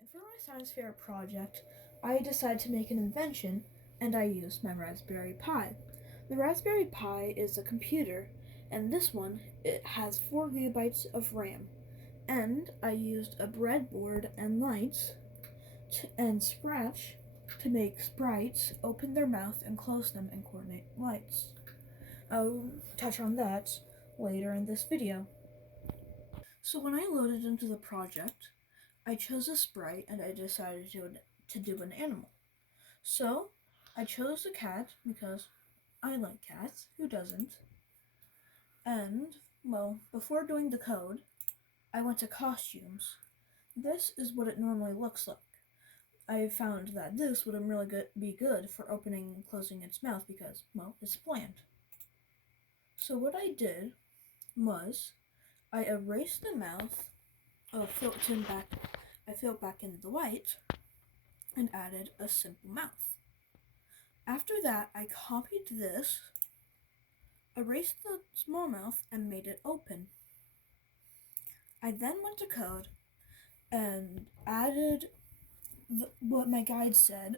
And for my science fair project, I decided to make an invention and I used my Raspberry Pi. The Raspberry Pi is a computer, and this one it has 4 gigabytes of RAM. And I used a breadboard and lights and Scratch to make sprites open their mouth and close them and coordinate lights. I'll touch on that later in this video. So when I loaded into the project, I chose a sprite and I decided to do an animal. So I chose a cat because I like cats. Who doesn't? And, well, before doing the code, I went to costumes. This is what it normally looks like. I found that this would really be good for opening and closing its mouth because, well, it's bland. So what I did was I erased the mouth, I filled back in the white, and added a simple mouth. After that, I copied this, erased the small mouth, and made it open. I then went to code and added what my guide said,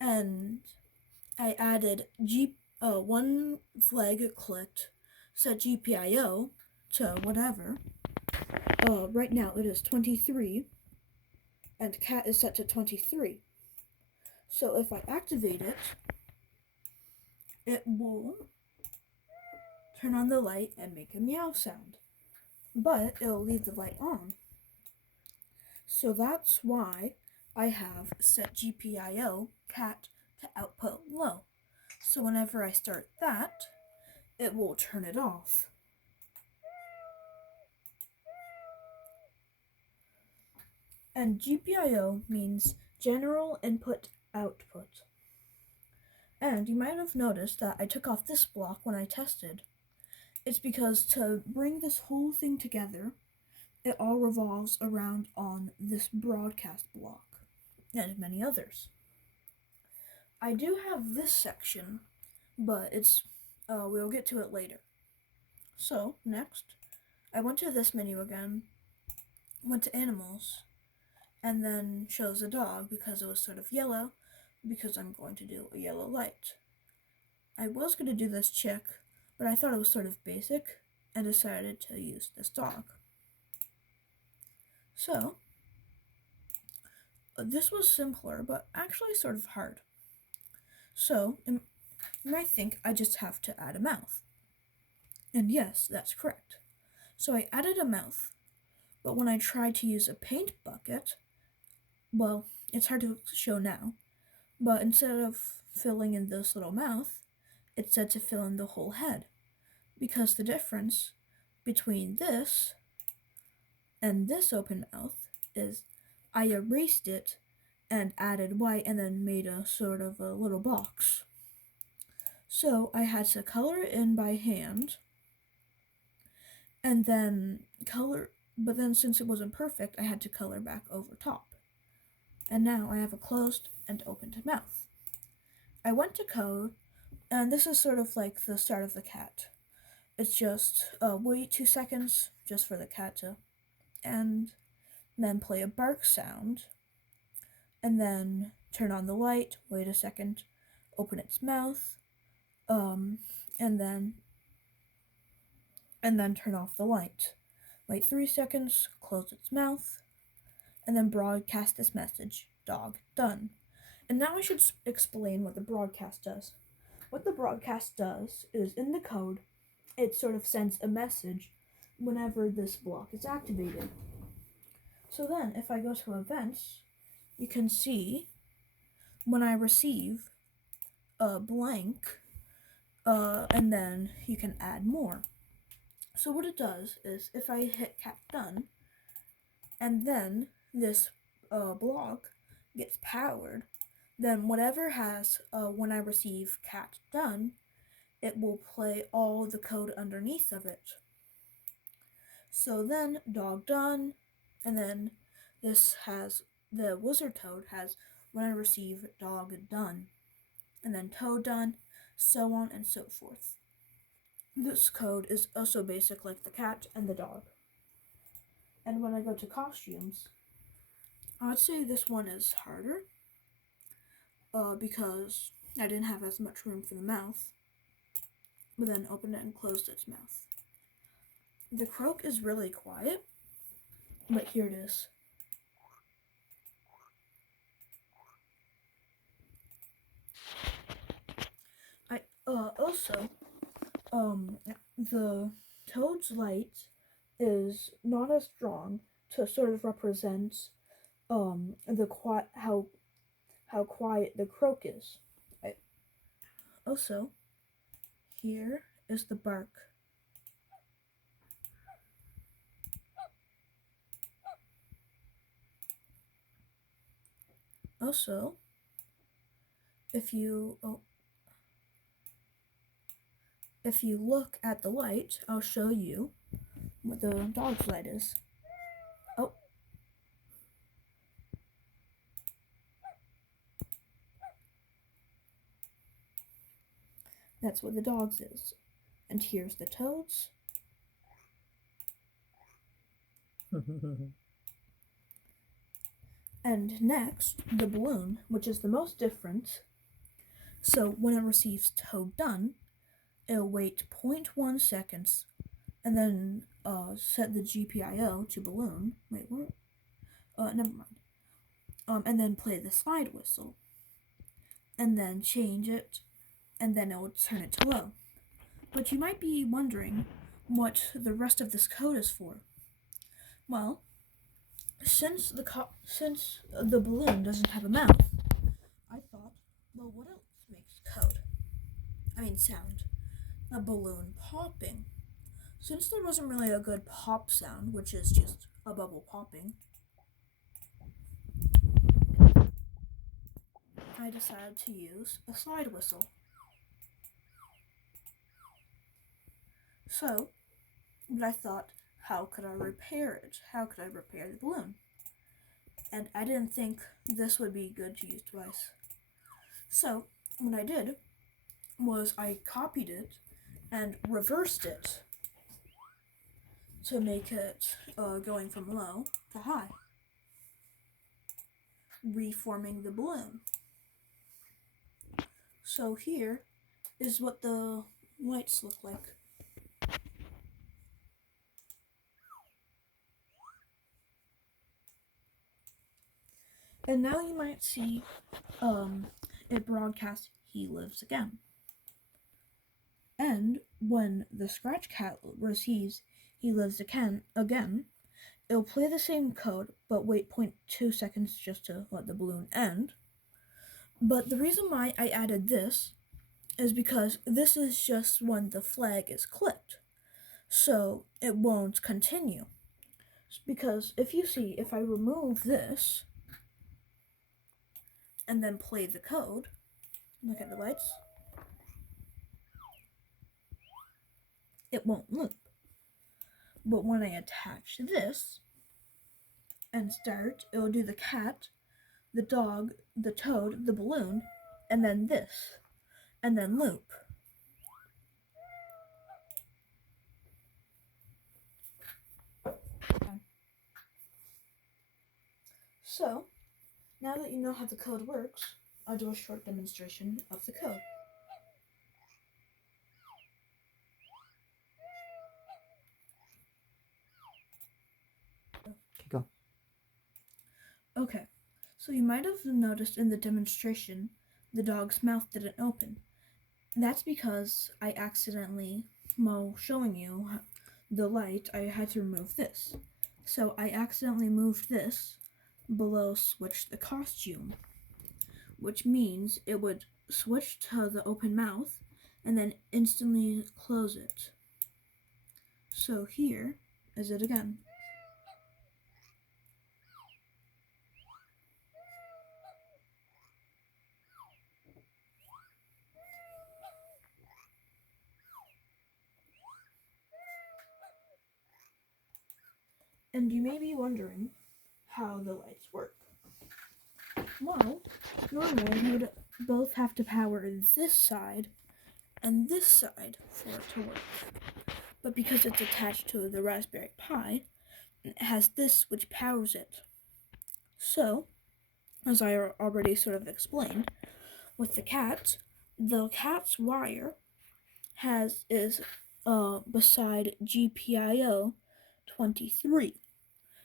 and I added one flag clicked, set GPIO to whatever. Right now it is 23, and cat is set to 23. So if I activate it, it will turn on the light and make a meow sound. But it'll leave the light on. So that's why I have set GPIO cat to output low. So whenever I start that, it will turn it off. And GPIO means General Input Output. And you might have noticed that I took off this block when I tested. It's because to bring this whole thing together, it all revolves around on this broadcast block and many others. I do have this section, but we'll get to it later. So next, I went to this menu again, went to animals, and then chose a dog because it was sort of yellow, because I'm going to do a yellow light. I was going to do this chick, but I thought it was sort of basic and decided to use this dog. So, this was simpler, but actually sort of hard. So, you might think I just have to add a mouth. And yes, that's correct. So I added a mouth, but when I tried to use a paint bucket, well, it's hard to show now, but instead of filling in this little mouth, it said to fill in the whole head, because the difference between this and this open mouth is I erased it and added white and then made a sort of a little box. So I had to color it in by hand and then but then since it wasn't perfect, I had to color back over top. And now I have a closed and opened mouth. I went to code, and this is sort of like the start of the cat. It's just wait 2 seconds just for the cat to end, then play a bark sound, and then turn on the light, wait a second, open its mouth, and then turn off the light. Wait 3 seconds, close its mouth, and then broadcast this message, dog, done. And now I should explain what the broadcast does. What the broadcast does is, in the code, it sort of sends a message whenever this block is activated. So then, if I go to events, you can see when I receive a blank, and then you can add more. So what it does is, if I hit cat done, and then this block gets powered, then whatever has when I receive cat done, it will play all the code underneath of it. So then dog done, and then this has the wizard code has when I receive dog done, and then toad done, so on and so forth. This code is also basic like the cat and the dog. And when I go to costumes, I'd say this one is harder because I didn't have as much room for the mouth, but then opened it and closed its mouth. The croak is really quiet, but here it is. Also, the toad's light is not as strong to sort of represent how quiet the croak is. Also, here is the bark. Also, if you look at the light, I'll show you what the dog's light is. Oh. That's what the dog's is. And here's the toad's. And next, the balloon, which is the most different. So when it receives toad done, it'll wait 0.1 seconds and then set the GPIO to balloon. Wait, what? Never mind. And then play the slide whistle. And then change it, and then it will turn it to low. But you might be wondering what the rest of this code is for. Well, since the balloon doesn't have a mouth, I thought, well, what else makes sound? A balloon popping. Since there wasn't really a good pop sound, which is just a bubble popping, I decided to use a slide whistle. So, I thought, how could I repair it? How could I repair the balloon? And I didn't think this would be good to use twice. So, what I did was I copied it and reversed it to make it going from low to high, reforming the balloon. So here is what the lights look like. And now you might see it broadcast "He Lives Again." And when the scratch cat receives "He Lives Again," it'll play the same code, but wait 0.2 seconds just to let the balloon end. But the reason why I added this is because this is just when the flag is clicked, so it won't continue. Because if I remove this and then play the code, look at the lights, it won't loop. But when I attach this and start, it will do the cat, the dog, the toad, the balloon, and then this, and then loop. So, now that you know how the code works, I'll do a short demonstration of the code. Go. Okay, so you might have noticed in the demonstration the dog's mouth didn't open. That's because I accidentally, while showing you the light, I had to remove this. So I accidentally moved this below switch the costume, which means it would switch to the open mouth and then instantly close it. So here is it again. And you may be wondering how the lights work. Well, normally you would both have to power this side and this side for it to work. But because it's attached to the Raspberry Pi, It has this which powers it. So, as I already sort of explained, with the cat's wire is beside GPIO 23.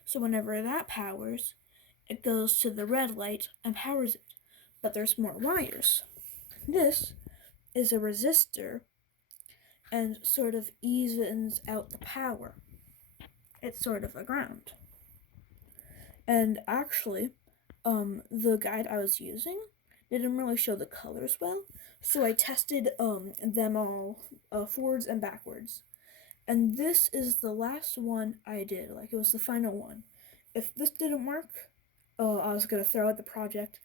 So whenever that powers, it goes to the red light and powers it. But there's more wires. This is a resistor and sort of evens out the power. It's sort of a ground. And actually, the guide I was using didn't really show the colors well, so I tested them all forwards and backwards. And this is the last one I did, like it was the final one. If this didn't work, I was gonna throw out the project,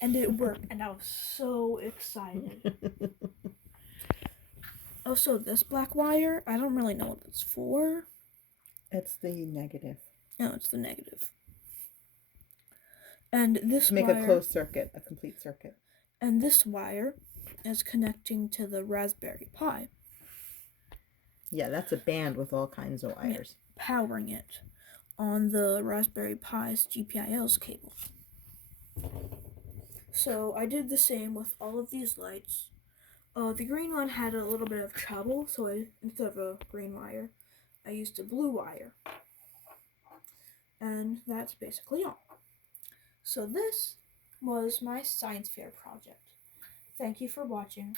and it worked, and I was so excited. Also, this black wire, I don't really know what it's for. It's the negative. No, it's the negative. And this to make wire, a closed circuit, a complete circuit. And this wire is connecting to the Raspberry Pi. Yeah, that's a band with all kinds of wires. Yeah, powering it on the Raspberry Pi's GPIO's cable. So I did the same with all of these lights. The green one had a little bit of trouble, so instead of a green wire, I used a blue wire. And that's basically all. So this was my science fair project. Thank you for watching.